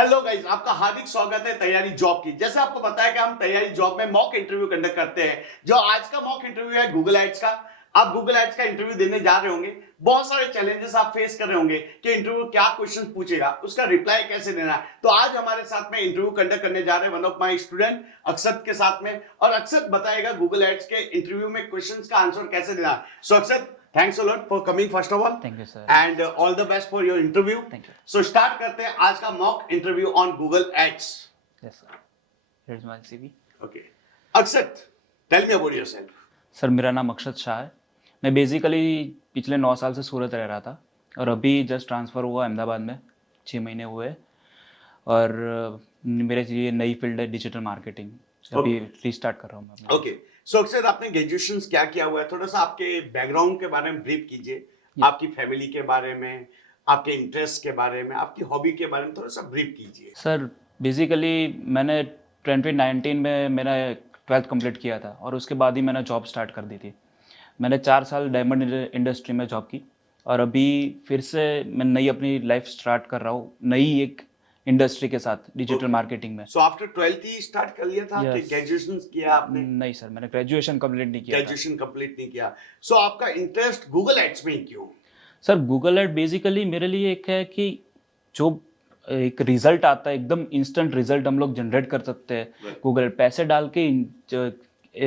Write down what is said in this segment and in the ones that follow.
Hello guys, आपका हार्दिक स्वागत है तैयारी जॉब की। जैसे आपको पता है कि हम तैयारी जॉब में मॉक इंटरव्यू कंडक्ट करते हैं। जो आज का मॉक इंटरव्यू है गूगल एड्स का। आप गूगल एड्स का इंटरव्यू देने जा रहे होंगे। बहुत सारे चैलेंजेस आप फेस कर रहे होंगे कि इंटरव्यू क्या क्वेश्चन पूछेगा, उसका रिप्लाई कैसे देना है। तो आज हमारे साथ में इंटरव्यू कंडक्ट करने जा रहे हैं वन ऑफ माय स्टूडेंट अक्षत के साथ में, और अक्षत बताएगा गूगल एड्स के इंटरव्यू में क्वेश्चंस का आंसर कैसे देना है। सो अक्षत, thanks a lot for coming first of all. Thank you, sir. And all the best for your interview. Thank you. So start करते हैं आज का mock interview on Google Ads. Yes, sir. Here's my CV. Okay. Akshat, tell me about yourself. Sir मेरा नाम अक्षत शाह है। मैं basically पिछले 9 साल से सूरत रह रहा था और अभी जस्ट ट्रांसफ़र हुआ अहमदाबाद में 6 महीने हुए। और मेरे लिए नई फील्ड है डिजिटल मार्केटिंग। अभी रीस्टार्ट कर रहा हूँ मैं। Okay. So अक्षत, आपने ग्रेजुएशन क्या किया हुआ है? थोड़ा सा आपके बैकग्राउंड के बारे में ब्रीफ कीजिए। आपकी फैमिली के बारे में, आपके इंटरेस्ट के बारे में, आपकी हॉबी के बारे में थोड़ा सा ब्रीफ कीजिए। सर बेसिकली मैंने 2019 में मेरा 12th कंप्लीट किया था और उसके बाद ही मैंने जॉब स्टार्ट कर दी थी। मैंने 4 साल डायमंड इंडस्ट्री में जॉब की और अभी फिर से मैं नई अपनी लाइफ स्टार्ट कर रहा हूँ नई एक इंडस्ट्री के साथ डिजिटल मार्केटिंग में। सो आफ्टर 12th ही स्टार्ट कर लिया था कि ग्रेजुएशन किया आपने? नहीं सर, मैंने ग्रेजुएशन कंप्लीट नहीं किया। ग्रेजुएशन कंप्लीट नहीं किया। सो आपका इंटरेस्ट गूगल एड्स में क्यों? सर गूगल एड बेसिकली मेरे लिए एक है कि जो एक रिजल्ट आता है एकदम इंस्टेंट रिजल्ट हम लोग जनरेट कर सकते हैं। गूगल पैसे डाल के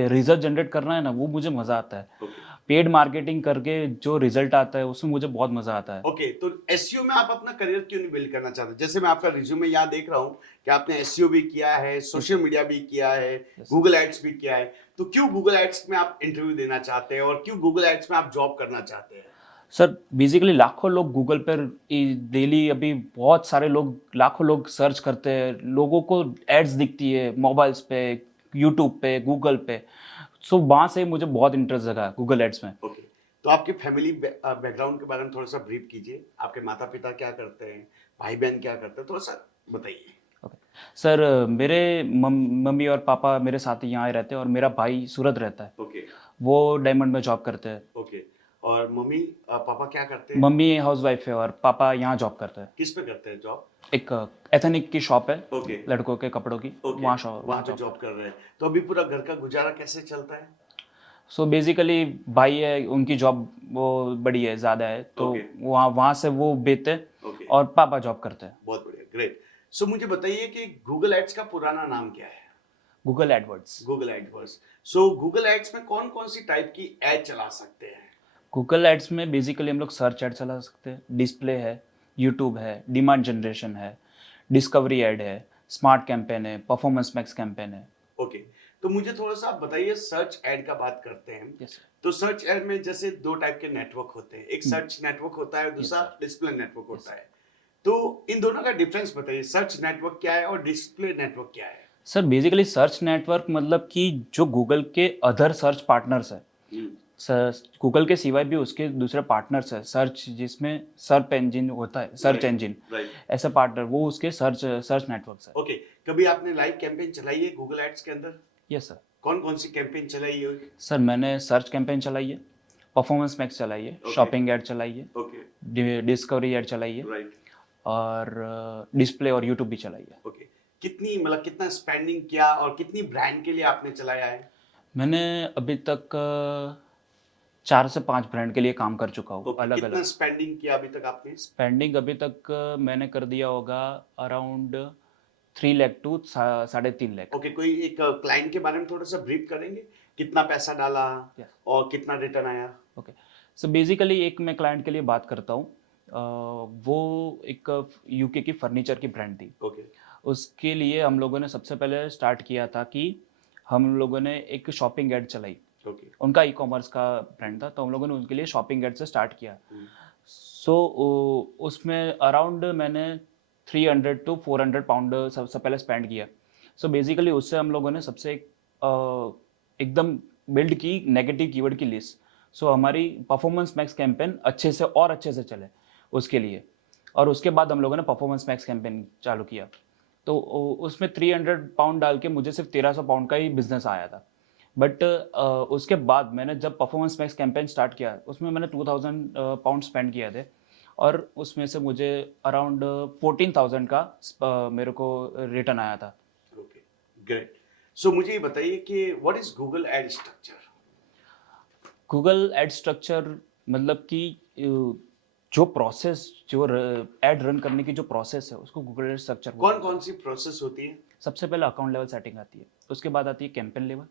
रिजल्ट जनरेट करना है ना, वो मुझे मज़ा आता है। पेड मार्केटिंग करके जो रिजल्ट आता है उसमें मुझे बहुत मजा आता है। ओके, तो एसईओ में आप अपना करियर क्यों नहीं बिल्ड करना चाहते? जैसे मैं आपका रिज्यूमे यहाँ देख रहा हूँ कि आपने एसईओ भी किया है, सोशल मीडिया भी किया है, गूगल एड्स भी किया है। तो क्यों गूगल एड्स में आप इंटरव्यू देना चाहते हैं और क्यों गूगल एड्स में आप जॉब करना चाहते हैं? सर बेसिकली लाखों लोग गूगल पर डेली अभी बहुत सारे लोग लाखों लोग सर्च करते हैं। लोगों को एड्स दिखती है मोबाइल्स पे, यूट्यूब पे, गूगल पे। सो वहाँ से मुझे बहुत इंटरेस्ट जगा गूगल एड्स में। ओके, तो आपके फैमिली बैकग्राउंड के बारे में थोड़ा सा ब्रीफ कीजिए। आपके माता पिता क्या करते हैं, भाई बहन क्या करते हैं, थोड़ा सा बताइए। ओके सर, मेरे मम्मी और पापा मेरे साथ ही यहाँ रहते हैं और मेरा भाई सूरत रहता है। ओके, वो डायमंड में जॉब करते हैं। ओके, और मम्मी पापा क्या करते हैं? मम्मी हाउसवाइफ है और पापा यहाँ जॉब करते हैं। किस पे करते हैं जॉब? एक एथनिक की शॉप है, ओके, लड़कों के कपड़ों की। वहाँ पे जॉब कर रहे हैं। तो अभी पूरा घर का गुजारा कैसे चलता है? सो बेसिकली भाई है, उनकी जॉब वो बड़ी है, ज़्यादा है, तो वहाँ से वो बेचते हैं और पापा जॉब करते हैं। बहुत बढ़िया, ग्रेट। सो मुझे बताइए कि गूगल एड्स का पुराना नाम क्या है? Google AdWords. Google AdWords. So Google ads में कौन कौन सी टाइप की एड चला सकते हैं? गूगल एड्स में बेसिकली हम लोग सर्च एड चला सकते हैं, डिस्प्ले है, यूट्यूब है, डिमांड जनरेशन है, डिस्कवरी एड है, स्मार्ट कैंपेन है, परफॉर्मेंस मैक्स कैंपेन है। ओके, तो मुझे थोड़ा सा बताइए, सर्च एड का बात करते हैं। yes, तो सर्च एड में जैसे 2 टाइप के नेटवर्क होते हैं, एक सर्च नेटवर्क होता है, दूसरा डिस्प्ले नेटवर्क होता है। तो इन दोनों का डिफरेंस बताइए, सर्च नेटवर्क क्या है और डिस्प्ले नेटवर्क क्या है? सर बेसिकली सर्च नेटवर्क मतलब कि जो गूगल के अदर सर्च पार्टनर्स है, गूगल के सिवाय भी उसके दूसरे पार्टनर्स है सर्च, जिसमें सर्च इंजन होता है, सर्च इंजन ऐसा पार्टनर, वो उसके सर्च नेटवर्क है। ओके, कभी आपने लाइव कैंपेन चलाई है गूगल एड्स के अंदर? Yes sir. कौन कौन सी कैंपेन चलाई है? सर मैंने सर्च कैंपेन चलाई है, परफॉर्मेंस मैक्स चलाई है, शॉपिंग एड चलाई है, डिस्कवरी एड चलाई है, और डिस्प्ले और यूट्यूब भी चलाई है। ओके, कितनी मतलब कितना स्पेंडिंग किया और कितनी ब्रांड के लिए आपने चलाया है? मैंने अभी तक 4 से 5 ब्रांड के लिए काम कर चुका हूँ। अलग अलग। कितना स्पेंडिंग किया अभी तक आपने? स्पेंडिंग अभी तक मैंने कर दिया होगा around 3 lakh to 3.5 lakh. Okay, कोई एक क्लाइंट के बारे में थोड़ा सा ब्रीफ करेंगे? कितना पैसा डाला और कितना रिटर्न आया? ओके, सो बेसिकली एक मैं क्लाइंट के लिए बात करता हूँ, वो एक यूके की फर्नीचर की ब्रांड थी। ओके, उसके लिए हम लोगों ने सबसे पहले स्टार्ट किया था कि हम लोगों ने एक शॉपिंग एड चलाई। उनका ई कॉमर्स का ब्रांड था, तो हम लोगों ने उनके लिए शॉपिंग एड से स्टार्ट किया। सो उसमें अराउंड मैंने 300 to 400 पाउंड सबसे पहले स्पेंड किया। सो बेसिकली उससे हम लोगों ने सबसे एकदम बिल्ड की नेगेटिव कीवर्ड की लिस्ट। सो हमारी परफॉर्मेंस मैक्स कैंपेन अच्छे से चले उसके लिए, और उसके बाद हम लोगों ने परफॉर्मेंस मैक्स कैंपेन चालू किया। तो उसमें 300 पाउंड डाल के मुझे सिर्फ 1300 पाउंड का ही बिजनेस आया था। बट उसके बाद मैंने जब परफॉर्मेंस मैक्स कैंपेन स्टार्ट किया, उसमें मैंने 2000 पाउंड स्पेंड किए थे और उसमें से मुझे अराउंड 14,000 का मेरे को रिटर्न आया था। Okay, great. सो मुझे ये बताइए कि what is Google ad structure? Google ad structure मतलब कि जो प्रोसेस, जो एड रन करने की जो प्रोसेस है उसको गूगल एड स्ट्रक्चर। कौन कौन सी प्रोसेस होती है? सबसे पहले अकाउंट लेवल सेटिंग आती है, उसके बाद आती है कैंपेन लेवल,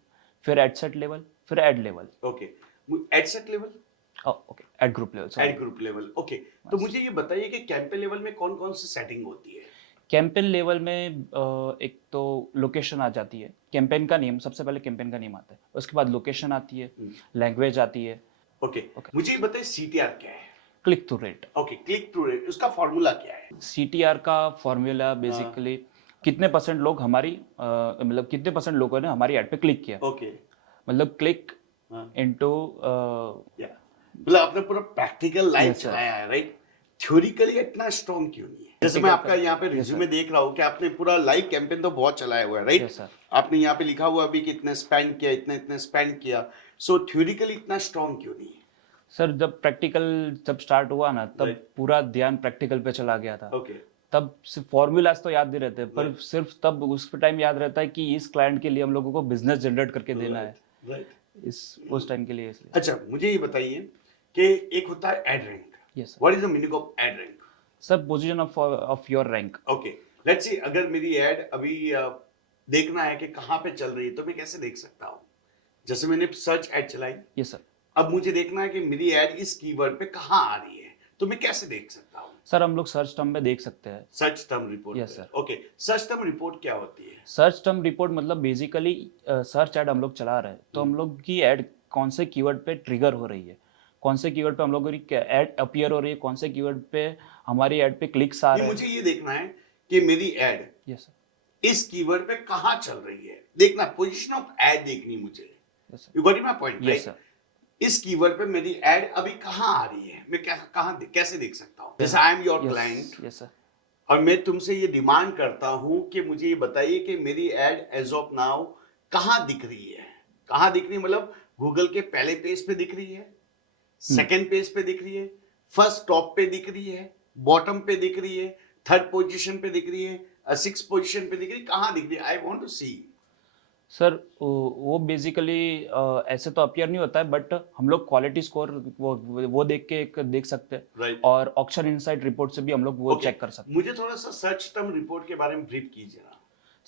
फिर एड सेट लेवल, फिर ad level, okay, ad set level, okay ad group level, ad group level. Okay, तो मुझे ये बताइए कि कैंपेन लेवल में कौन कौन सी सेटिंग होती है? कैंपेन लेवल में एक तो लोकेशन आ जाती है, कैंपेन का नेम, सबसे पहले कैंपेन का नेम आता है, उसके बाद लोकेशन आती है, लैंग्वेज आती है, ओके, मुझे ये बताइए सीटीआर क्या है? Click through rate. Okay, click through rate, उसका फॉर्मूला क्या है? सीटीआर का फॉर्मूला बेसिकली कितने परसेंट लोग हमारी मतलब कितने परसेंट लोगों ने हमारी ऐड पे क्लिक किया, ओके, मतलब क्लिक इनटू मतलब आपने पूरा प्रैक्टिकल लाइफ Yes, sir. चलाया है, राइट? थ्योरिकली इतना स्ट्रॉन्ग क्यों नहीं है? जैसे मैं आपका यहाँ पे रिज्यूमे देख रहा हूँ कि आपने पूरा लाइव कैंपेन तो बहुत चलाया हुआ है, राइट? Yes, sir. आपने यहाँ पे लिखा हुआ भी कि इतने स्पेंड किया, इतने इतने स्पेंड किया, सो थ्योरिकली इतना स्ट्रॉन्ग क्यों नहीं है? सर जब प्रैक्टिकल जब स्टार्ट हुआ ना तब Right. पूरा ध्यान प्रैक्टिकल पे चला गया था। ओके, तब सिर्फ फॉर्मूलाज तो याद नहीं रहते, पर सिर्फ तब उस टाइम याद रहता है कि इस क्लाइंट के लिए हम लोगों को बिजनेस जनरेट करके देना है, राइट। इस उस टाइम के लिए, इसलिए। अच्छा, मुझे ये बताइए कि एक होता है ad rank. Yes what is the meaning of ad rank? Sir, position of your rank. Okay, let's see, अगर मेरी एड अभी देखना है कि कहाँ पे चल रही है तो मैं कैसे देख सकता हूँ? जैसे मैंने सर्च एड चलाई, यस सर। अब मुझे देखना है कि मेरी एड इस कीवर्ड पे कहाँ आ रही है, तो मैं कैसे देख सकता हूँ? सर हम लोग सर्च टर्म में देख सकते हैं। Search term report. Yes, sir. Okay, search term report क्या होती है? सर्च टर्म रिपोर्ट मतलब बेसिकली सर्च ऐड हम लोग चला रहे हैं तो हम लोग की ऐड कौन से कीवर्ड पे ट्रिगर हो रही है, कौन से कीवर्ड पे हम लोगों की ऐड अपीयर हो रही है, कौन से कीवर्ड पे हमारी ऐड पे क्लिक्स आ ये रहे हैं। मुझे ये देखना है कि मेरी एड यस सर, इस कीवर्ड पे कहाँ चल रही है, देखना, पोजीशन ऑफ एड देखनी मुझे। Yes sir, you got my point, yes right? Sir, इस कीवर्ड पे मेरी एड अभी कहाँ आ रही है, मैं कैसे देख सकता हूँ? जैसे I am your client yes sir, और मैं तुमसे ये डिमांड करता हूं कि मुझे ये बताइए कि मेरी एड एज ऑफ नाउ कहाँ दिख रही है? कहाँ दिख रही है मतलब गूगल के पहले पेज पे दिख रही है, सेकंड पेज पे दिख रही है, फर्स्ट टॉप पे दिख रही है, बॉटम पे दिख रही है, थर्ड पोजीशन पे दिख रही है, सिक्स पोजीशन पे दिख रही है, कहाँ दिख रही है? I want to see. Sir वो बेसिकली ऐसे तो अपीयर नहीं होता है, बट हम लोग क्वालिटी स्कोर वो देख के एक देख सकते हैं, राइट। और ऑक्शन इनसाइट रिपोर्ट से भी हम लोग वो चेक कर सकते हैं। मुझे थोड़ा सा सर्च टर्म रिपोर्ट के बारे में ब्रीफ कीजिए ना।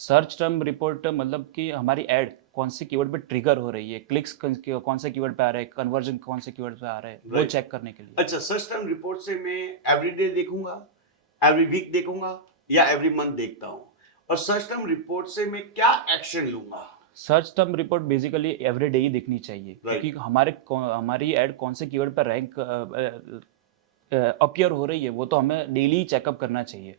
सर्च टर्म रिपोर्ट मतलब कि हमारी ऐड कौन से कीवर्ड पे ट्रिगर हो रही है, क्लिक्स कौन से कीवर्ड पे आ रहे हैं, कन्वर्जन कौन से कीवर्ड पे आ रहे हैं, वो Right. चेक करने के लिए। अच्छा, सर्च टर्म रिपोर्ट से मैं एवरीडे देखूंगा, एवरी वीक देखूंगा या एवरी मंथ देखता हूँ? और सर्च टर्म रिपोर्ट से मैं क्या एक्शन लूंगा? Search term report basically every day दिखनी चाहिए, क्योंकि हमारी ऐड कौन से कीवर्ड पर रैंक अपीयर हो रही है वो तो हमें डेली चेकअप करना चाहिए।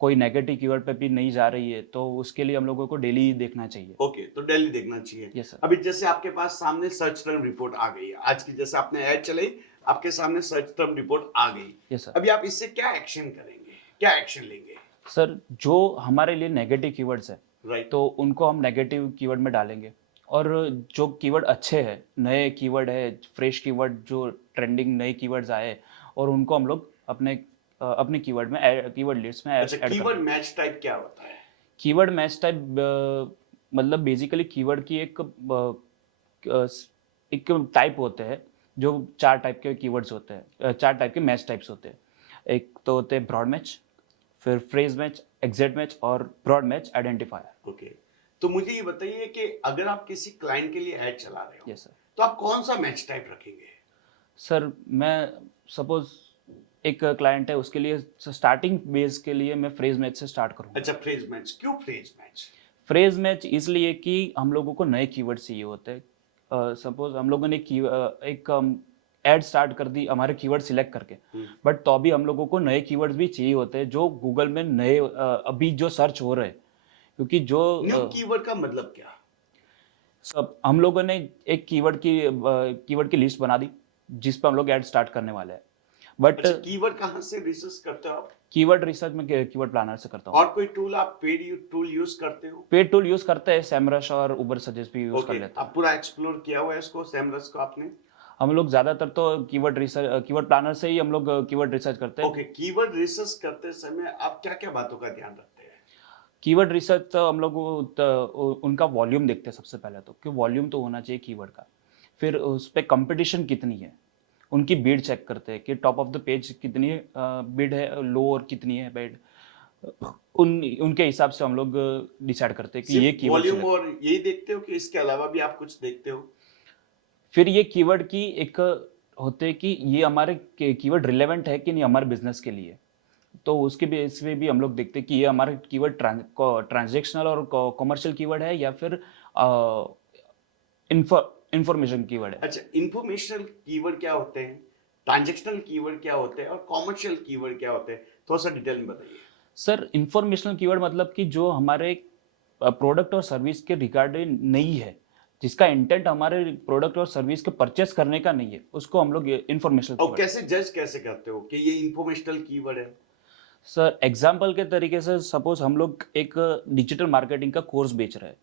कोई नेगेटिव कीवर्ड पे भी नहीं जा रही है तो उसके लिए हम लोगों को डेली देखना चाहिए। ओके, तो डेली देखना चाहिए। Yes sir. अभी जैसे आपके पास सामने सर्च टर्म रिपोर्ट आ गई है, आज की जैसे आपने ऐड चलाई, आपके सामने सर्च टर्म रिपोर्ट आ गई। Yes sir. अभी आप इससे क्या एक्शन करेंगे, क्या एक्शन लेंगे? सर जो हमारे लिए नेगेटिव कीवर्ड्स है राइट। तो उनको हम नेगेटिव कीवर्ड में डालेंगे, और जो कीवर्ड अच्छे हैं, नए कीवर्ड है, फ्रेश कीवर्ड जो ट्रेंडिंग नए कीवर्ड्स आए, और उनको हम लोग अपने कीवर्ड में कीवर्ड लिस्ट में अच्छा, कीवर्ड मैच टाइप क्या होता है? कीवर्ड मैच टाइप मतलब बेसिकली कीवर्ड की एक टाइप होते हैं, जो 4 टाइप के कीवर्ड्स होते हैं, 4 टाइप के मैच टाइप्स होते हैं। एक तो होते हैं ब्रॉड मैच, फिर फ्रेज मैच, एग्जैक्ट मैच और ब्रॉड मैच आइडेंटिफायर। ओके, तो मुझे ये बताइए कि अगर आप किसी क्लाइंट के लिए ऐड चला रहे हो, यस सर। तो आप कौन सा मैच टाइप रखेंगे? सर मैं सपोज एक क्लाइंट है, उसके लिए स्टार्टिंग बेस के लिए मैं फ्रेज मैच से स्टार्ट करूँगा। अच्छा, फ्रेज मैच, क्यों फ्रेज मैच? फ्रेज मैच इसलिए कि हम लोगों को नए कीवर्ड चाहिए होते हैं। सपोज हम लोगों ने एक ऐड स्टार्ट कर दी हमारे कीवर्ड सिलेक्ट करके, बट तो अभी हम लोगों को नए कीवर्ड्स भी चाहिए होते हैं जो गूगल में नए अभी जो सर्च हो रहे हैं, क्योंकि जो न्यू कीवर्ड का मतलब क्या? सब हम लोगों ने एक कीवर्ड की लिस्ट बना दी जिस पर हम लोग ऐड स्टार्ट करने वाले हैं, बट अच्छा, कीवर्ड कहाँ से रिसर्च करते हो आप? कीवर्ड रिसर्च में कीवर्ड प्लानर से करता हूँ। और कोई टूल आप पेड टूल यूज करते हो? पेड टूल यूज करते हैं, सेमरश और उबर सजेस्ट भी यूज कर ओके, लेते हैं। आप पूरा एक्सप्लोर किया हुआ है इसको, सेमरस को आपने? हम लोग ज्यादातर तो कीवर्ड प्लानर से ही हम लोग कीवर्ड रिसर्च करते हैं। ओके, कीवर्ड रिसर्च करते समय आप क्या क्या बातों का ध्यान रखते हैं? कीवर्ड रिसर्च तो हम लोग उनका वॉल्यूम देखते हैं सबसे पहले तो, कि वॉल्यूम तो होना चाहिए कीवर्ड का। फिर उस पर कंपटीशन कितनी है, उनकी बीड चेक करते हैं कि टॉप ऑफ द पेज कितनी बीड है, लो और कितनी है बीड। उनके हिसाब से हम लोग डिसाइड करते हैं कि ये सिर्फ कीवर्ड वॉल्यूम और यही देखते हो कि इसके अलावा भी आप कुछ देखते हो? फिर ये कीवर्ड की एक होते हैं कि ये हमारे कीवर्ड रिलेवेंट है कि नहीं हमारे बिजनेस के लिए। तो उसके बेस पे भी हम लोग देखते हैं कि ये हमारे कीवर्ड ट्रांजैक्शनल और कॉमर्शियल कीवर्ड है या फिर इंफॉर्मेशन कीवर्ड है। अच्छा, इंफॉर्मेशनल कीवर्ड क्या होते हैं, ट्रांजैक्शनल कीवर्ड क्या होते हैं और कॉमर्शियल कीवर्ड क्या होते हैं? थोड़ा सा डिटेल में बताइए। सर इंफॉर्मेशनल कीवर्ड मतलब कि जो हमारे प्रोडक्ट और सर्विस के रिगार्डिंग नहीं है, जिसका इंटेंट हमारे प्रोडक्ट और सर्विस के परचेस करने का नहीं है, उसको हम लोग इंफॉर्मेशनल और कीवर्ड। कैसे जज कैसे करते हो कि ये इंफॉर्मेशनल कीवर्ड है? सर एग्जाम्पल के तरीके से सपोज हम लोग एक डिजिटल मार्केटिंग का कोर्स बेच रहे हैं,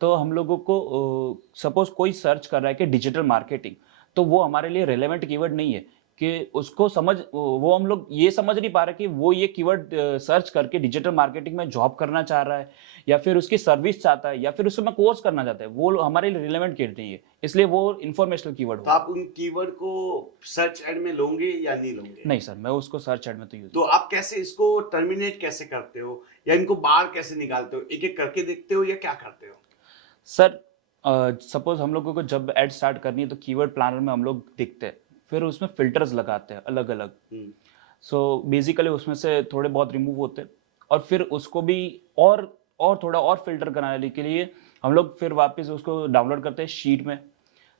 तो हम लोगों को सपोज कोई सर्च कर रहा है कि डिजिटल मार्केटिंग, तो वो हमारे लिए रेलेवेंट कीवर्ड नहीं है कि उसको समझ, वो हम लोग ये समझ नहीं पा रहे कि वो ये कीवर्ड सर्च करके डिजिटल मार्केटिंग में जॉब करना चाह रहा है या फिर उसकी सर्विस चाहता है या फिर उसमें कोर्स करना चाहता है, वो हमारे लिए रिलेवेंट कीवर्ड नहीं है, इसलिए वो इन्फॉर्मेशनल कीवर्ड तो होगा। आप उन कीवर्ड को सर्च एड में लोगे या नहीं लोगे? नहीं सर, मैं उसको सर्च एड में तो यूज। तो आप कैसे इसको टर्मिनेट कैसे करते हो या इनको बाहर कैसे निकालते हो? एक एक करके देखते हो या क्या करते हो? सर सपोज हम लोगों को जब एड स्टार्ट करनी है तो कीवर्ड प्लानर में हम लोग देखते हैं, फिर उसमें फिल्टर्स लगाते हैं अलग अलग। सो बेसिकली उसमें से थोड़े बहुत रिमूव होते हैं और फिर उसको भी और थोड़ा और फिल्टर कराने के लिए हम लोग फिर वापस उसको डाउनलोड करते हैं शीट में,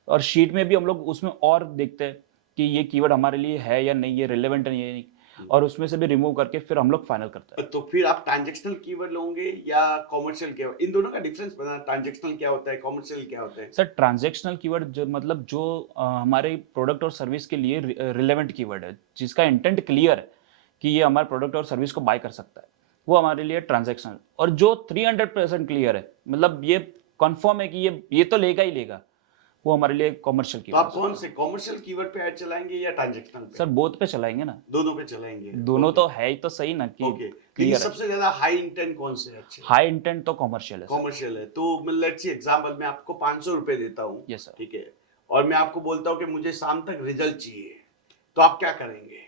और शीट में भी हम लोग उसमें और देखते हैं कि ये कीवर्ड हमारे लिए है या नहीं, ये रिलेवेंट है या नहीं, और उसमें से भी रिमूव करके फिर हम लोग फाइनल करते हैं। तो फिर आप ट्रांजैक्शनल कीवर्ड लोगे या कॉमर्शियल कीवर्ड? इन दोनों का डिफरेंस बताना, ट्रांजैक्शनल क्या होता है, कॉमर्शियल क्या होता है? सर ट्रांजैक्शनल कीवर्ड जो मतलब जो हमारे प्रोडक्ट और सर्विस के लिए रिलेवेंट कीवर्ड है, जिसका इंटेंट क्लियर है कि ये हमारे प्रोडक्ट और सर्विस को बाय कर सकता है, वो हमारे लिए ट्रांजैक्शनल। और जो 300% क्लियर है, मतलब ये कंफर्म है कि ये तो लेगा ही लेगा, वो हमारे लिए कॉमर्शियल तो आप कीवर्ड। कौन से कॉमर्शियल कीवर्ड पे ऐड चलाएंगे या ट्रांजैक्शनल पे? सर बोथ पे चलाएंगे ना, दोनों पे चलाएंगे? दोनों तो है ही तो सही ना कि ओके, लेकिन क्लियर है। सबसे ज्यादा हाई इंटेंट कौन से अच्छे? हाई इंटेंट तो कॉमर्शियल है सर। कॉमर्शियल है। तो लेट्स सी एग्जांपल, मैं आपको 500 रुपए देता हूँ, यस सर। ठीक है, और मैं आपको बोलता हूँ कि मुझे शाम तक रिजल्ट चाहिए, तो आप क्या करेंगे?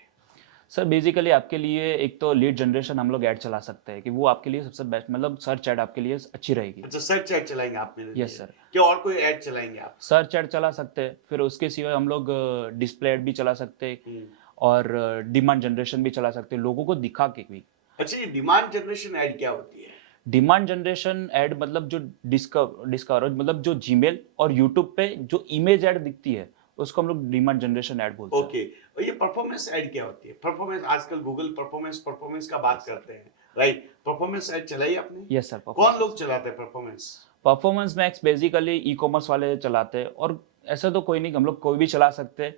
सर बेसिकली आपके लिए एक तो लीड जनरेशन हम लोग ऐड चला सकते हैं कि वो आपके लिए सबसे बेस्ट, मतलब सर्च ऐड आपके लिए अच्छी रहेगी। अच्छा, सर्च ऐड चलाएंगे आप मेरे लिए? Yes sir. क्या और कोई ऐड चलाएंगे आप? सर्च ऐड चला सकते हैं, फिर उसके सिवाय हम लोग डिस्प्ले ऐड भी चला सकते हैं और डिमांड जनरेशन भी चला सकते हैं, लोगों को दिखा के भी। अच्छा, ये डिमांड जनरेशन ऐड क्या होती है? डिमांड जनरेशन ऐड मतलब जो डिस्कवर मतलब जो जीमेल और यूट्यूब पे जो इमेज ऐड दिखती है, उसको हम लोग डिमांड जनरेशन ऐड बोलते हैं। ओके, और ये परफॉर्मेंस ऐड क्या होती है? परफॉर्मेंस, आजकल गूगल परफॉर्मेंस का बात करते हैं, राइट? परफॉर्मेंस ऐड चलाई आपने? Yes sir. कौन लोग चलाते हैं performance? Performance max basically e commerce वाले चलाते हैं, और ऐसा तो कोई नहीं, हम लोग कोई भी चला सकते हैं,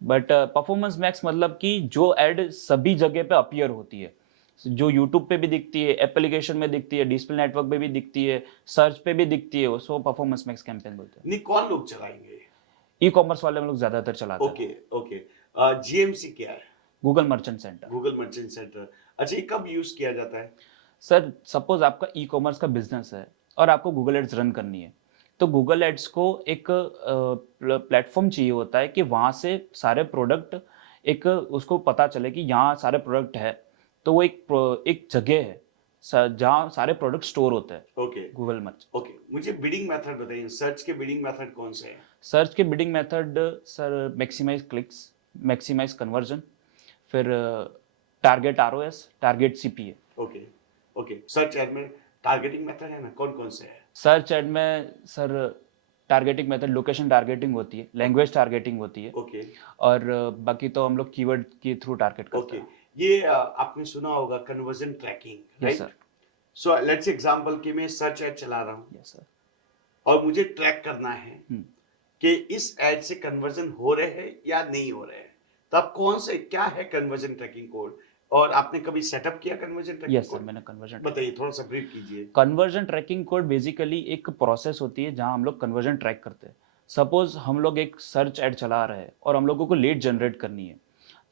बट परफॉर्मेंस मैक्स मतलब कि जो ऐड सभी जगह पे अपीयर होती है, जो यूट्यूब पे भी दिखती है, एप्लीकेशन में दिखती है, डिस्प्ले नेटवर्क पे भी दिखती है, सर्च पे भी दिखती है, उसको परफॉर्मेंस मैक्स कैंपेन बोलते हैं। नहीं, कौन लोग चलाएंगे? ई कॉमर्स वाले हम लोग ज्यादातर चलाते हैं। ओके ओके, जीएमसी क्या है? Google merchant centre. Google merchant centre. अच्छा, ये कब यूज किया जाता है? सर सपोज आपका ई कॉमर्स का बिजनेस है और आपको गूगल एड्स रन करनी है, तो गूगल एड्स को एक प्लेटफॉर्म चाहिए होता है कि वहाँ से सारे प्रोडक्ट, एक उसको पता चले कि यहाँ सारे प्रोडक्ट है, तो वो एक जगह है जहाँ सारे प्रोडक्ट स्टोर होते हैं। Okay Google merch. ओके, मुझे बिडिंग मेथड बताइए, सर्च के बिडिंग मेथड कौन से हैं? सर्च के bidding method sir maximise clicks, maximise conversion, फिर target ROAS, target CPA. Okay okay, search ad में टारगेटिंग मेथड है ना, कौन कौन से हैं? सर्च एड में sir targeting method location targeting होती है, लैंग्वेज टारगेटिंग होती है, ओके और बाकी तो हम लोग कीवर्ड के थ्रू टारगेट करते ओके, हैं। ये आपने सुना होगा conversion tracking, yes right? Sir. So let's example कि मैं सर्च एड चला रहा हूँ यस सर। और मुझे ट्रैक करना है कि इस एड से कन्वर्जन हो रहे हैं या नहीं हो रहे हैं, तो आप कौन से, क्या है कन्वर्जन ट्रैकिंग कोड, और आपने कभी सेटअप किया conversion tracking yes sir, code? मैंने कन्वर्जन। बताइए, थोड़ा सा ब्रीफ कीजिए। कन्वर्जन ट्रैकिंग कोड बेसिकली एक प्रोसेस होती है जहां हम लोग कन्वर्जन ट्रैक करते हैं। सपोज हम लोग एक सर्च ऐड चला रहे हैं और हम लोगों को लीड जनरेट करनी है,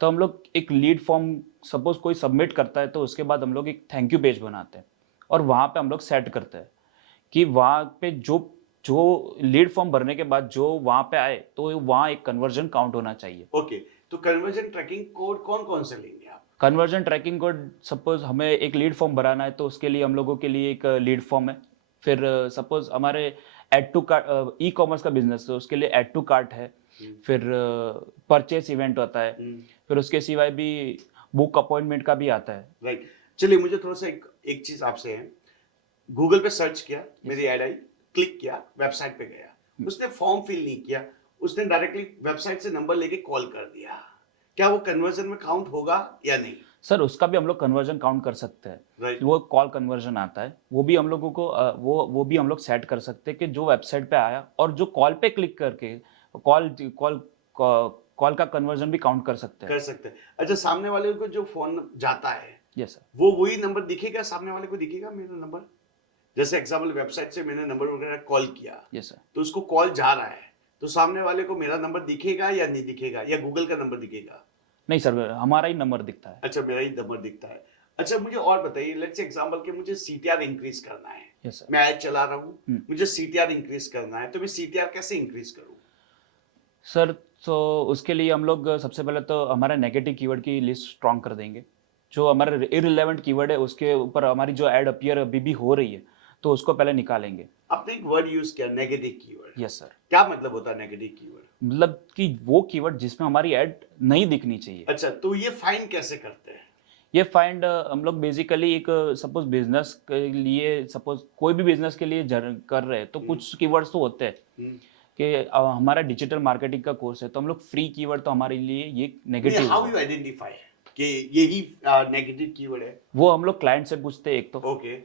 तो हम लोग एक लीड फॉर्म सपोज कोई सबमिट करता है तो उसके बाद हम लोग एक थैंक यू पेज बनाते हैं और वहाँ पे हम लोग सेट करते हैं कि वहाँ पे जो जो लीड फॉर्म भरने के बाद जो वहाँ पे आए तो वहाँ एक कन्वर्जन काउंट होना चाहिए। ओके, तो कन्वर्जन ट्रैकिंग कोड कौन कौन से लेंगे आप? कन्वर्जन ट्रैकिंग कोड सपोज हमें एक लीड फॉर्म भराना है तो उसके लिए हम लोगों के लिए एक लीड फॉर्म है। फिर सपोज हमारे add to cart e commerce का बिजनेस है, उसके लिए ऐड टू कार्ट है। फिर परचेस इवेंट होता है। फिर उसके सिवाय भी बुक अपॉइंटमेंट का भी आता है। राइट, चलिए मुझे थोड़ा सा एक चीज आपसे है। गूगल पे सर्च किया, मेरी ऐड आई, क्लिक किया, वेबसाइट पे गया, उसने फॉर्म फिल नहीं किया, उसने डायरेक्टली वेबसाइट से नंबर लेके कॉल कर दिया, क्या वो कन्वर्जन में काउंट होगा या नहीं? सर उसका भी हम लोग कन्वर्जन काउंट कर सकते हैं। Right. वो कॉल कन्वर्जन आता है, वो भी हम लोगों को वो भी हम लोग सेट कर सकते हैं कि जो वेबसाइट पे आया और जो कॉल पे क्लिक करके कॉल कॉल कॉल का कन्वर्जन भी काउंट कर सकते हैं। कर सकते हैं। अच्छा, सामने वाले को जो फोन जाता है, यस सर। वो वही नंबर दिखेगा, सामने वाले को दिखेगा मेरा नंबर? जैसे एग्जाम्पल वेबसाइट से मैंने नंबर वगैरह कॉल किया, यस सर। तो उसको कॉल जा रहा है, तो सामने वाले को मेरा नंबर दिखेगा या नहीं दिखेगा, या गूगल का नंबर दिखेगा? नहीं सर, हमारा ही नंबर दिखता है। अच्छा, मेरा ही नंबर दिखता है। अच्छा, मुझे और बताइए, लेट्स से एग्जांपल के मुझे सीटीआर इंक्रीज करना है। Yes sir. मैं ऐड चला रहा हूँ, मुझे सीटीआर इंक्रीज करना है, तो मैं सीटीआर कैसे इंक्रीज करूँ? सर तो उसके लिए हम लोग सबसे पहले तो हमारा नेगेटिव कीवर्ड की लिस्ट स्ट्रॉन्ग कर देंगे। जो हमारा इररिलेवेंट कीवर्ड है उसके ऊपर हमारी जो ऐड अपीयर अभी भी हो रही है तो उसको पहले निकालेंगे। आपने एक वर्ड यूज किया, नेगेटिव कीवर्ड। Yes sir. क्या मतलब होता है नेगेटिव कीवर्ड? मतलब कि वो कीवर्ड जिसमें हमारी ऐड नहीं दिखनी चाहिए। अच्छा, तो ये फाइन कैसे करते हैं? ये फाइंड हम लोग बेसिकली एक सपोज बिजनेस के लिए, सपोज कोई भी बिजनेस के लिए कर रहे हैं तो कुछ कीवर्ड्स तो होते हैं कि हमारा डिजिटल मार्केटिंग का कोर्स है तो हम लोग फ्री कीवर्ड तो हमारे लिए ये नेगेटिव। हाउ यू आइडेंटिफाई कि यही नेगेटिव कीवर्ड है? वो हम लोग क्लाइंट से पूछते हैं एक तो ओके,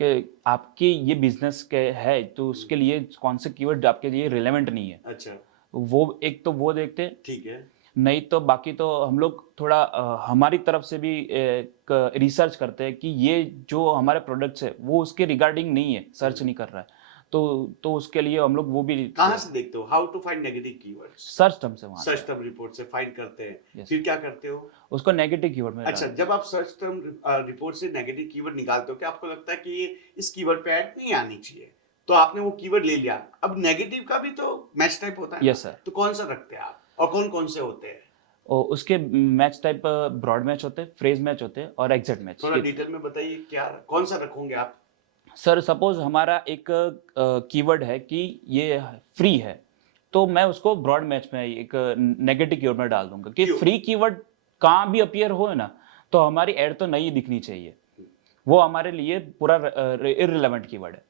कि आपके ये बिजनेस के है तो उसके लिए कौन से कीवर्ड आपके लिए रिलेवेंट नहीं है। अच्छा, वो एक तो वो देखते हैं। ठीक है। नहीं तो बाकी तो हम लोग थोड़ा हमारी तरफ से भी एक रिसर्च करते हैं कि ये जो हमारे प्रोडक्ट्स है वो उसके रिगार्डिंग नहीं है, सर्च नहीं कर रहा है, तो उसके लिए हम लोग वो भी कहाँ से देखते हो? How to find negative keywords? Search term से वहाँ सर्च टर्म रिपोर्ट से फाइंड करते हैं। Yes. फिर क्या करते हो? उसको नेगेटिव कीवर्ड में अच्छा, जब आप सर्च टर्म रिपोर्ट से नेगेटिव कीवर्ड निकालते हो, क्या आपको लगता है कि ये इस कीवर्ड पे ऐड नहीं आनी चाहिए, तो आपने वो कीवर्ड ले लिया, अब नेगेटिव का भी तो मैच टाइप होता है? Yes sir. तो कौन सा रखते हैं आप, और कौन कौन से होते हैं? और उसके मैच टाइप ब्रॉड मैच होते हैं, फ्रेज मैच होते हैं और एग्जैक्ट मैच। थोड़ा डिटेल में बताइए, क्या कौन सा रखोगे आप? सर सपोज हमारा एक कीवर्ड है कि ये फ्री है तो मैं उसको ब्रॉड मैच में एक नेगेटिव कीवर्ड में डाल दूंगा कि फ्री कीवर्ड कहाँ भी अपीयर हो ना तो हमारी ऐड तो नहीं दिखनी चाहिए, वो हमारे लिए पूरा इररिलेवेंट कीवर्ड है।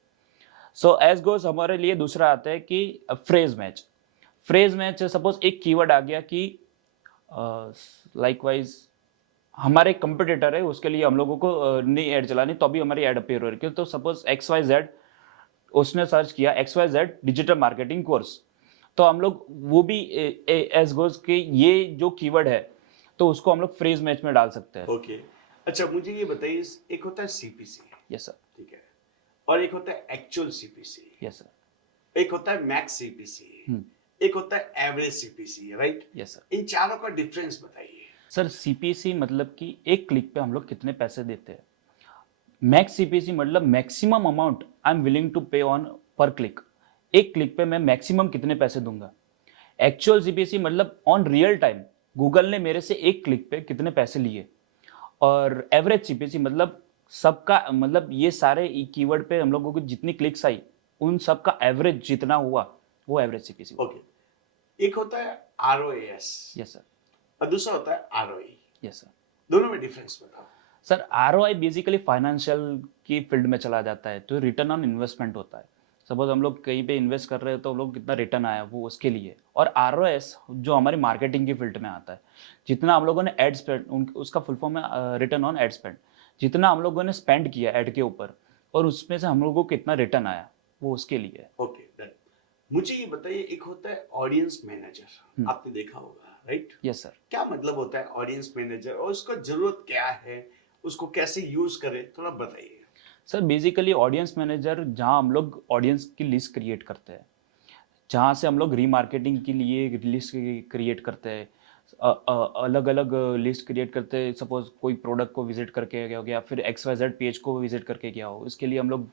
सो एज गोज हमारे लिए दूसरा आता है कि phrase match. Phrase match suppose एक कीवर्ड आ गया कि लाइकवाइज हमारे कंपटीटर है उसके लिए हम लोगों को नहीं ऐड चलानी तो अभी हमारी ऐड अपीयर हो रही है। तो सपोज XYZ उसने सर्च किया XYZ डिजिटल मार्केटिंग कोर्स, तो हम लोग वो भी एज गोज के ये जो कीवर्ड है तो उसको हम लोग फ्रेज मैच में डाल सकते हैं। ओके, अच्छा मुझे ये बताइए, एक होता है सीपीसी, यस सर। ठीक है, और एक होता है एक्चुअल सीपीसी, यस सर। एक होता है मैक्स सीपीसी, एक होता है average CPC, right? Yes sir. इन चारों का डिफरेंस बताइए। सर CPC मतलब कि एक क्लिक पे हम लोग कितने पैसे देते हैं। मैक्स CPC मतलब maximum amount I am willing to pay on पर क्लिक, एक क्लिक पे मैं मैक्सिमम कितने पैसे दूंगा। एक्चुअल CPC मतलब ऑन रियल टाइम गूगल ने मेरे से एक क्लिक पे कितने पैसे लिए। और एवरेज CPC मतलब सबका, मतलब ये सारे कीवर्ड पे हम लोगों को जितनी क्लिक्स आई उन सब का एवरेज जितना हुआ वो एवरेज CPC। ओके, एक होता है ROAS, यस सर। और दूसरा होता है ROI। Yes sir. दोनों में डिफरेंस बताओ। सर ROI बेसिकली फाइनेंशियल की फील्ड में चला जाता है, तो रिटर्न ऑन इन्वेस्टमेंट होता है। सपोज हम लोग कहीं पे इन्वेस्ट कर रहे हैं तो हम लोग कितना रिटर्न आया वो उसके लिए। और ROS जो हमारी मार्केटिंग की फील्ड में आता है, जितना हम लोगों ने एड स्पेंड, उसका फुल फॉर्म है रिटर्न ऑन एड स्पेंड, जितना हम लोगों ने स्पेंड किया एड के ऊपर और उसमें से हम लोगों को कितना रिटर्न आया वो उसके लिए है। Okay, done. मुझे ये बताइए, एक होता है ऑडियंस मैनेजर, आपने देखा होगा, राइट? Yes sir. क्या मतलब होता है ऑडियंस मैनेजर, और उसका जरूरत क्या है, उसको कैसे यूज करें, थोड़ा बताइए। सर बेसिकली ऑडियंस मैनेजर जहाँ हम लोग ऑडियंस की लिस्ट क्रिएट करते हैं, जहाँ से हम लोग रीमार्केटिंग के लिए लिस्ट क्रिएट करते हैं, अलग अलग लिस्ट क्रिएट करते हैं। सपोज कोई प्रोडक्ट को विजिट करके गया हो गया, फिर XYZ पेज को विजिट करके गया हो, इसके लिए हम लोग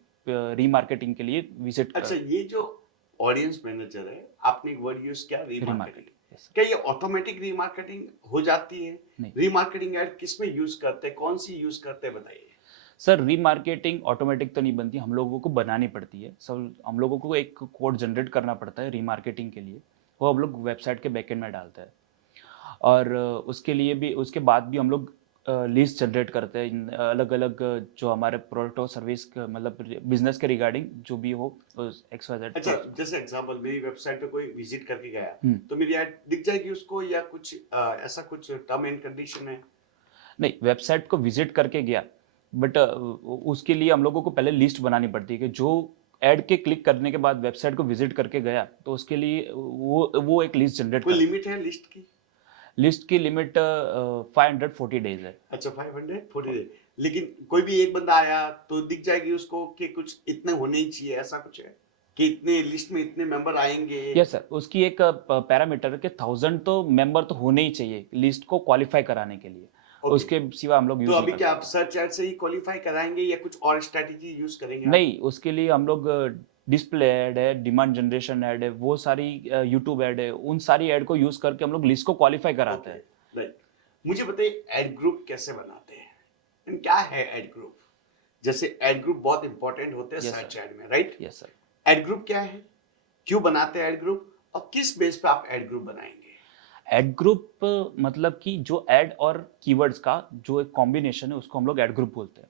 रीमार्केटिंग के लिए विजिट अच्छा, ये जो ऑडियंस मैनेजर है, आपने एक वर्ड यूज किया रीमार्केटिंग, रीमार्केटिंग। क्या ये ऑटोमेटिक रीमार्केटिंग हो जाती है? नहीं रीमार्केटिंग ऐड किस में यूज करते हैं, कौन सी यूज करते हैं, बताइए। सर, रीमार्केटिंग ऑटोमेटिक तो नहीं बनती, हम लोगों को बनानी पड़ती है। सब हम लोगों को एक कोड जनरेट करना पड़ता है रीमार्केटिंग के लिए, वो हम लोग वेबसाइट के बैकएंड में डालते हैं। और उसके लिए भी, उसके बाद भी हम लोग लिस्ट जनरेट करते हैं अलग अलग, जो हमारे प्रोडक्ट और सर्विस मतलब बिजनेस के रिगार्डिंग जो भी हो XYZ। अच्छा, जैसे एग्जांपल मेरी वेबसाइट पे कोई विजिट करके गया, हम्म। तो मेरी ऐड दिख जाएगी उसको, या कुछ ऐसा कुछ टर्म एंड कंडीशन है? नहीं, वेबसाइट को विजिट करके गया, बट उसके लिए हम लोगों को पहले लिस्ट बनानी पड़ती है कि जो ऐड के क्लिक करने के बाद वेबसाइट को विजिट करके गया, तो उसके लिए वो एक लिस्ट जनरेट कोई करता है। लिमिट है लिस्ट की? लिस्ट की लिमिट 540 डेज है। अच्छा, 540 डेज। लेकिन कोई भी एक बंदा आया तो दिख जाएगी उसको कि कुछ इतने होने ही चाहिए, ऐसा कुछ है कि इतने लिस्ट में इतने मेंबर आएंगे? यस सर, उसकी एक पैरामीटर के 1000 तो मेंबर तो होने ही चाहिए लिस्ट को क्वालिफाई कराने के लिए। Okay. उसके सिवा हम लोग तो यूज अभी नहीं क्या कर आप सर्च ऐड से ही क्वालिफाई कराएंगे या कुछ और स्ट्रेटेजी यूज करेंगे? सकते। नहीं, उसके लिए हम लोग डिस्प्ले ऐड है, डिमांड जनरेशन ऐड है, वो सारी यूट्यूब ऐड है, उन सारी ऐड को यूज करके हम लोग लिस्ट को क्वालिफाई कराते हैं। राइट। मुझे बताइए ऐड ग्रुप कैसे बनाते हैं, एंड क्या है ऐड ग्रुप? जैसे ऐड ग्रुप बहुत इंपॉर्टेंट होते हैं Yes, सर्च sir. ऐड में, right? Yes sir. Add group क्या है, क्यों बनाते हैं ऐड ग्रुप, और किस बेस पे आप ऐड ग्रुप बनाएंगे? ऐड ग्रुप मतलब कि जो ऐड और कीवर्ड्स का जो एक कॉम्बिनेशन है, उसको हम लोग ऐड ग्रुप बोलते हैं।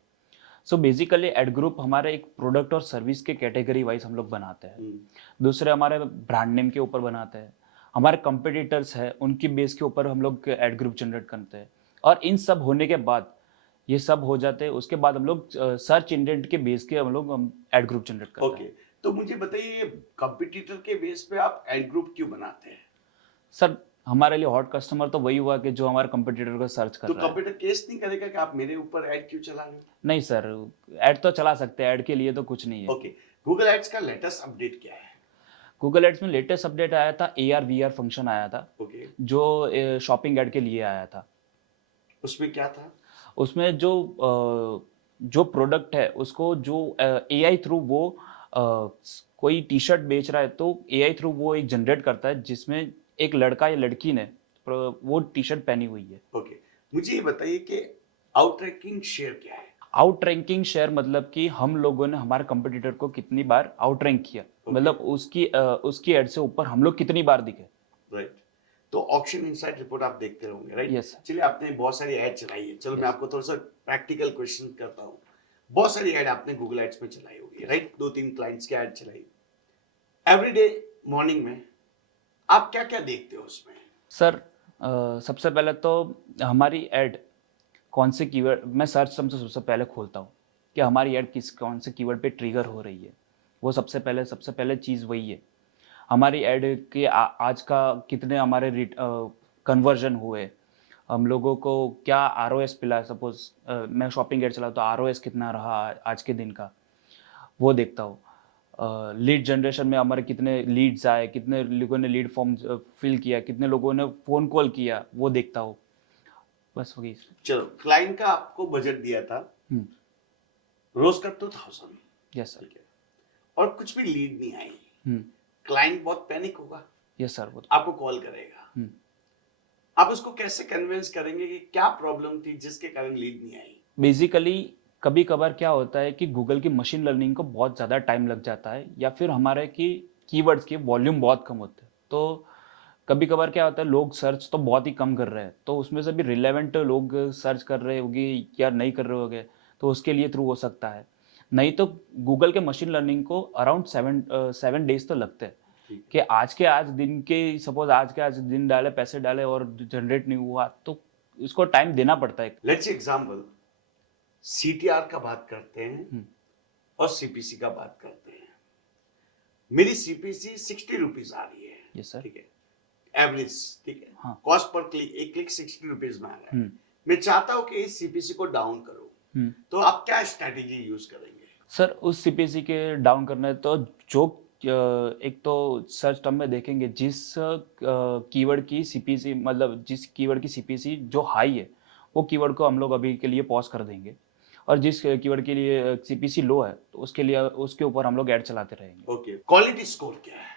सो बेसिकली ऐड ग्रुप हमारे एक प्रोडक्ट और सर्विस के कैटेगरी वाइज हम लोग बनाते हैं। दूसरे हमारे ब्रांड नेम के ऊपर बनाते हैं। हमारे कंपटीटर्स है, उनकी बेस के ऊपर हम लोग ऐड ग्रुप जनरेट करते हैं। और इन सब होने के बाद, ये सब हो जाते हैं, उसके बाद हम लोग सर्च इंटेंट के बेस के हम लोग ऐड ग्रुप जनरेट करते हैं। ओके, तो मुझे बताइए कंपटीटर के बेस पे आप ऐड ग्रुप क्यों बनाते हैं? सर, हमारे लिए हॉट कस्टमर तो वही हुआ कि जो हमारे कंपटीटर को सर्च कर तो रहा है। कंप्यूटर केस नहीं करेगा कि आप मेरे ऊपर ऐड क्यों चला रहे हो? नहीं सर, ऐड तो चला सकते हैं, ऐड के लिए तो कुछ नहीं है। ओके, गूगल एड्स का लेटेस्ट अपडेट क्या है? गूगल एड्स में लेटेस्ट अपडेट आया था, AR VR फंक्शन आया था, ओके, जो शॉपिंग ऐड के लिए आया था। उसमें क्या था? उसमें जो प्रोडक्ट है उसको जो AI थ्रू वो कोई टी शर्ट बेच रहा है, तो AI थ्रू वो एक जनरेट करता है जिसमें एक लड़का या लड़की ने वो टी शर्ट पहनी हुई है। ओके, मुझे ये बताइए कि आउट रैंकिंग शेयर क्या है? आउट रैंकिंग शेयर मतलब कि हम लोगों ने हमारे कंपटीटर को कितनी बार आउट रैंक किया, मतलब उसकी एड से ऊपर हम लोग कितनी बार दिखे। राइट। तो ऑक्शन इनसाइट रिपोर्ट आप देखते होंगे, राइट? Yes, sir. चलिए, आपने बहुत सारी ऐड चलाई है, चलो मैं आपको थोड़ा सा प्रैक्टिकल क्वेश्चन करता हूँ। बहुत सारी ऐड आपने गूगल एड्स में चलाई होगी, राइट? 2-3 क्लाइंट्स की ऐड चलाई। एवरीडे मॉर्निंग में आप क्या क्या देखते हो उसमें? सर, सबसे पहले तो हमारी ऐड कौन से कीवर्ड, मैं सर्च टर्म से सबसे पहले खोलता हूँ कि हमारी ऐड कौन से कीवर्ड पे ट्रिगर हो रही है। वो सबसे पहले चीज़ वही है। हमारी ऐड के आज का कितने हमारे कन्वर्जन हुए, हम लोगों को क्या ROS मिला। सपोज मैं शॉपिंग ऐड चलाता तो ROS कितना रहा आज के दिन का, वो देखता हूँ। लीड जनरेशन में हमारे कितने लीड्स आए, कितने लोगों ने लीड फॉर्म फिल किया, कितने लोगों ने फ़ोन कॉल किया, वो देखता हूँ। बस हो गई। चलो, क्लाइंट का आपको बजट दिया था रोज का 2000, यस सर। ठीक है, और कुछ भी लीड नहीं आई, क्लाइंट बहुत पैनिक होगा। Yes sir. वो आपको कॉल करेगा, आप उसको कैसे कन्विंस करेंगे कि क्या प्रॉब्लम थी जिसके कारण लीड नहीं आई? बेसिकली कभी कभार क्या होता है कि गूगल की मशीन लर्निंग को बहुत ज़्यादा टाइम लग जाता है, या फिर हमारे की कीवर्ड्स के वॉल्यूम बहुत कम होते हैं। तो कभी कभार क्या होता है, लोग सर्च तो बहुत ही कम कर रहे हैं, तो उसमें से भी रिलेवेंट लोग सर्च कर रहे होंगे या नहीं कर रहे होंगे, तो उसके लिए थ्रू हो सकता है। नहीं तो गूगल के मशीन लर्निंग को अराउंड 7 डेज तो लगते हैं कि आज के आज दिन के, सपोज आज के आज दिन डाले, पैसे डाले और जनरेट नहीं हुआ, तो इसको टाइम देना पड़ता है। लेट्स एग्जांपल CTR का बात करते हैं और CPC का बात करते हैं। मेरी CPC 60 रुपीज आ रही है, यस सर। ठीक है, एवरेज, ठीक है, हाँ। कॉस्ट पर क्लिक, एक क्लिक 60 रुपीज में आ रहा है। मैं चाहता हूं कि इस CPC को डाउन करूं, तो आप क्या स्ट्रेटेजी यूज करेंगे? सर, उस CPC के डाउन करने तो जो एक तो सर्च टर्म में देखेंगे जिस कीवर्ड की सीपीसी, मतलब जिस कीवर्ड की सीपीसी जो हाई है वो कीवर्ड को हम लोग अभी के लिए पॉज कर देंगे, और जिस कीवर्ड के लिए सीपीसी लो है तो उसके लिए उसके ऊपर हम लोग ऐड चलाते रहेंगे। ओके, क्वालिटी स्कोर क्या है?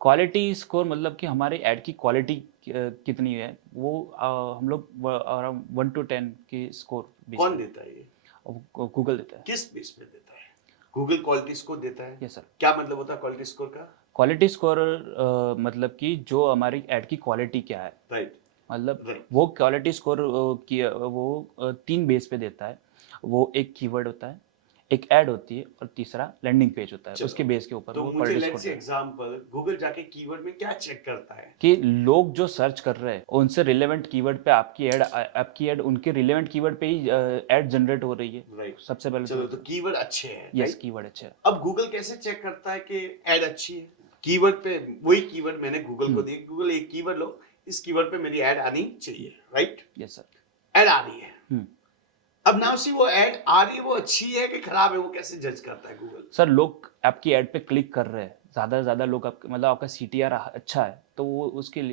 क्वालिटी स्कोर मतलब कि हमारे ऐड की क्वालिटी कितनी है वो हम लोग अराउंड 1 to 10 की स्कोर कौन देता है ये? गूगल देता है। किस बेस पे देता है? गूगल क्वालिटी स्कोर देता है? Yes sir. क्या मतलब होता है क्वालिटी स्कोर का? क्वालिटी स्कोर मतलब कि जो हमारी ऐड की क्वालिटी क्या है, राइट, मतलब राइट। वो क्वालिटी स्कोर की वो 3 बेस पे देता है। वो एक कीवर्ड होता है, एक ऐड होती है, और तीसरा लैंडिंग पेज होता है। चलो, उसके बेस के ऊपर तो वो मुझे क्वालिटी लेट्स स्कोर से देता है एग्जांपल, गूगल जाके कीवर्ड में क्या चेक करता है? कि लोग जो सर्च कर रहे हैं उनसे रिलेवेंट कीवर्ड पे आपकी ऐड उनके रिलेवेंट कीवर्ड पे ही ऐड जनरेट हो रही है। राइट, सबसे पहले चलो, तो कीवर्ड अच्छे हैं, यस, राइट? कीवर्ड अच्छा है। अब गूगल कैसे चेक करता है कि ऐड अच्छी है? कीवर्ड पे, वही कीवर्ड मैंने गूगल को दी, गूगल एक कीवर्ड लो, इस कीवर्ड पे मेरी ऐड आनी चाहिए, राइट? Yes sir. ऐड आ रही है। अब नाउ सी वो ऐड आ रही है, वो अच्छी है कि खराब है, वो कैसे जज करता है गूगल? सर लोग आपकी ऐड पे क्लिक कर रहे हैं, ज़्यादा से ज़्यादा लोग मतलब आपका सीटीआर अच्छा है तो वो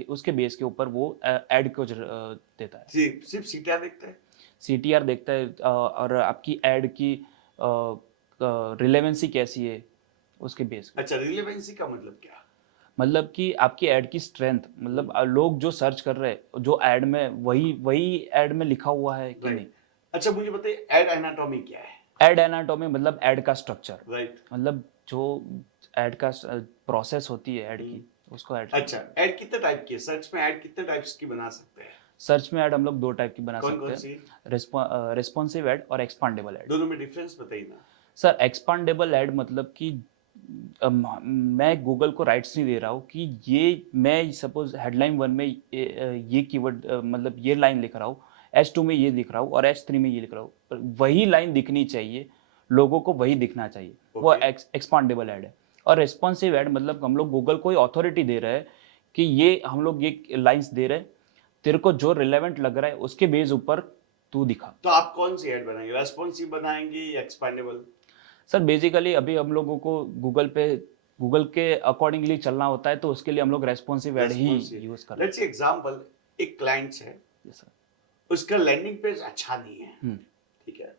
उसके बेस के ऊपर वो ऐड को देता है। सिर्फ सीटीआर देखता है? सीटीआर देखता है, और आपकी ऐड की रिलेवेंसी कैसी है उसके बेस पे। अच्छा, रिलेवेंसी का मतलब क्या? मतलब कि आपकी ऐड की स्ट्रेंथ, मतलब लोग जो सर्च कर रहे हैं जो ऐड में वही ऐड में लिखा हुआ है कि नहीं। अच्छा, मुझे बताइए ऐड एनाटॉमी क्या है? ऐड एनाटॉमी मतलब ऐड का स्ट्रक्चर, राइट। मतलब जो ऐड का प्रोसेस होती है ऐड की, उसको ऐड। अच्छा, ऐड कितने टाइप की है? सर्च में ऐड कितने टाइप्स की बना सकते हैं? सर्च में ऐड हम लोग 2 टाइप की बना कौन सकते कौन हैं, सी? रिस्पॉन्सिव ऐड और एक्सपांडेबल ऐड। दोनों में डिफरेंस बताइए ना। सर एक्सपांडेबल ऐड मतलब कि मैं गूगल को राइट्स नहीं दे रहा हूँ कि ये, मैं सपोज हेडलाइन 1 में ये कीवर्ड मतलब ये लाइन लिख रहा हूँ, H2 में ये लिख रहा हूँ और H3 में ये लिख रहा हूँ, पर वही लाइन दिखनी चाहिए, लोगों को वही दिखना चाहिए, वो एक्सपांडेबल ऐड है। और रिस्पॉन्सिव ऐड मतलब हम लोग गूगल को अथॉरिटी दे रहे हैं कि ये हम लोग ये लाइन्स दे रहे हैं, तेरे को जो रिलेवेंट लग रहा है उसके बेस ऊपर तू दिखा। तो आप कौन सी ऐड बनाएंगे, रेस्पॉन्सिव बनाएंगे या एक्सपांडेबल? सर बेसिकली अभी हम लोगों को गूगल के अकॉर्डिंगली चलना होता है, तो उसके लिए हम लोग रेस्पॉन्सिव ऐड ही यूज कर रहे हैं। लेट्स से एग्जांपल, एक क्लाइंट है, यस सर, उसका लैंडिंग पेज अच्छा नहीं है, ठीक है,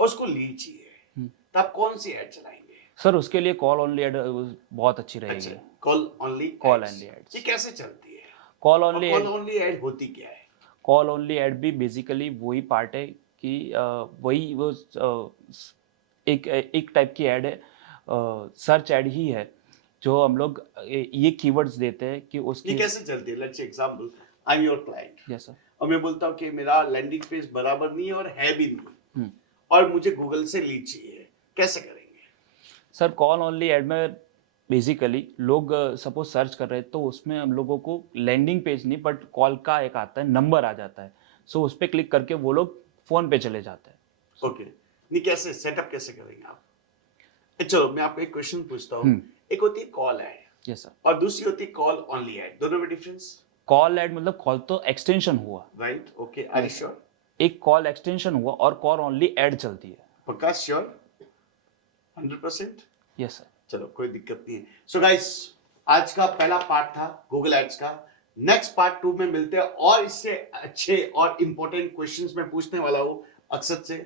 और उसको लीड चाहिए, तो आप कौन सी ऐड चलाएंगे? सर उसके लिए कॉल ओनली ऐड बहुत अच्छी रहेगी। अच्छा, कॉल ओनली एड्स। ये कैसे चलती है? कॉल ओनली ऐड होती क्या है? कॉल ओनली ऐड भी बेसिकली वही पार्ट है कि वही वो एक टाइप की ऐड है, सर्च ऐड ही है, जो हम लोग ये कीवर्ड्स देते हैं कि उसकी। ये कैसे चलती है? Let's say example, I am your client, yes sir, और मैं बोलता हूँ कि मेरा लैंडिंग पेज बराबर नहीं है और है भी नहीं, और मुझे गूगल से लीड चाहिए, कैसे करेंगे? सर कॉल ओनली ऐड में बेसिकली लोग सपोज सर्च कर रहे हैं तो उसमें हम लोगों को लैंडिंग पेज नहीं बट कॉल का एक आता है, नंबर आ जाता है, सो उस पर क्लिक करके वो लोग फोन पे चले जाते हैं। ओके, नहीं कैसे सेटअप कैसे करेंगे आप? चलो मैं आपको एक क्वेश्चन पूछता हूँ, एक होती है कॉल ऐड, यस सर, और दूसरी होती है कॉल ओनली ऐड, दोनों में डिफरेंस? कॉल ऐड मतलब कॉल तो एक्सटेंशन हुआ, right, okay, are you sure? एक कॉल एक्सटेंशन हुआ और कॉल ओनली ऐड चलती है। पक्का श्योर? 100%? Yes sir. चलो कोई दिक्कत नहीं है। सो गाइस, आज का पहला पार्ट था गूगल एड्स का। नेक्स्ट पार्ट 2 में मिलते हैं और इससे अच्छे और इंपॉर्टेंट क्वेश्चंस मैं पूछने वाला हूं अक्षत से।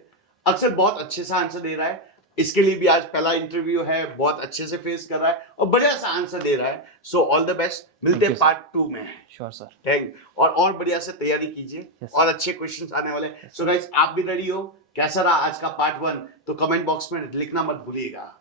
अक्षत बहुत अच्छे से आंसर दे रहा है, इसके लिए भी आज पहला इंटरव्यू है, बहुत अच्छे से फेस कर रहा है और बढ़िया सा आंसर दे रहा है। सो ऑल द बेस्ट, मिलते हैं पार्ट 2 में। श्योर सर, थैंक, और बढ़िया से तैयारी कीजिए और अच्छे क्वेश्चंस आने वाले। सो गाइस, आप भी रेडी हो? कैसा रहा आज का पार्ट 1 तो कमेंट बॉक्स में लिखना मत भूलिएगा।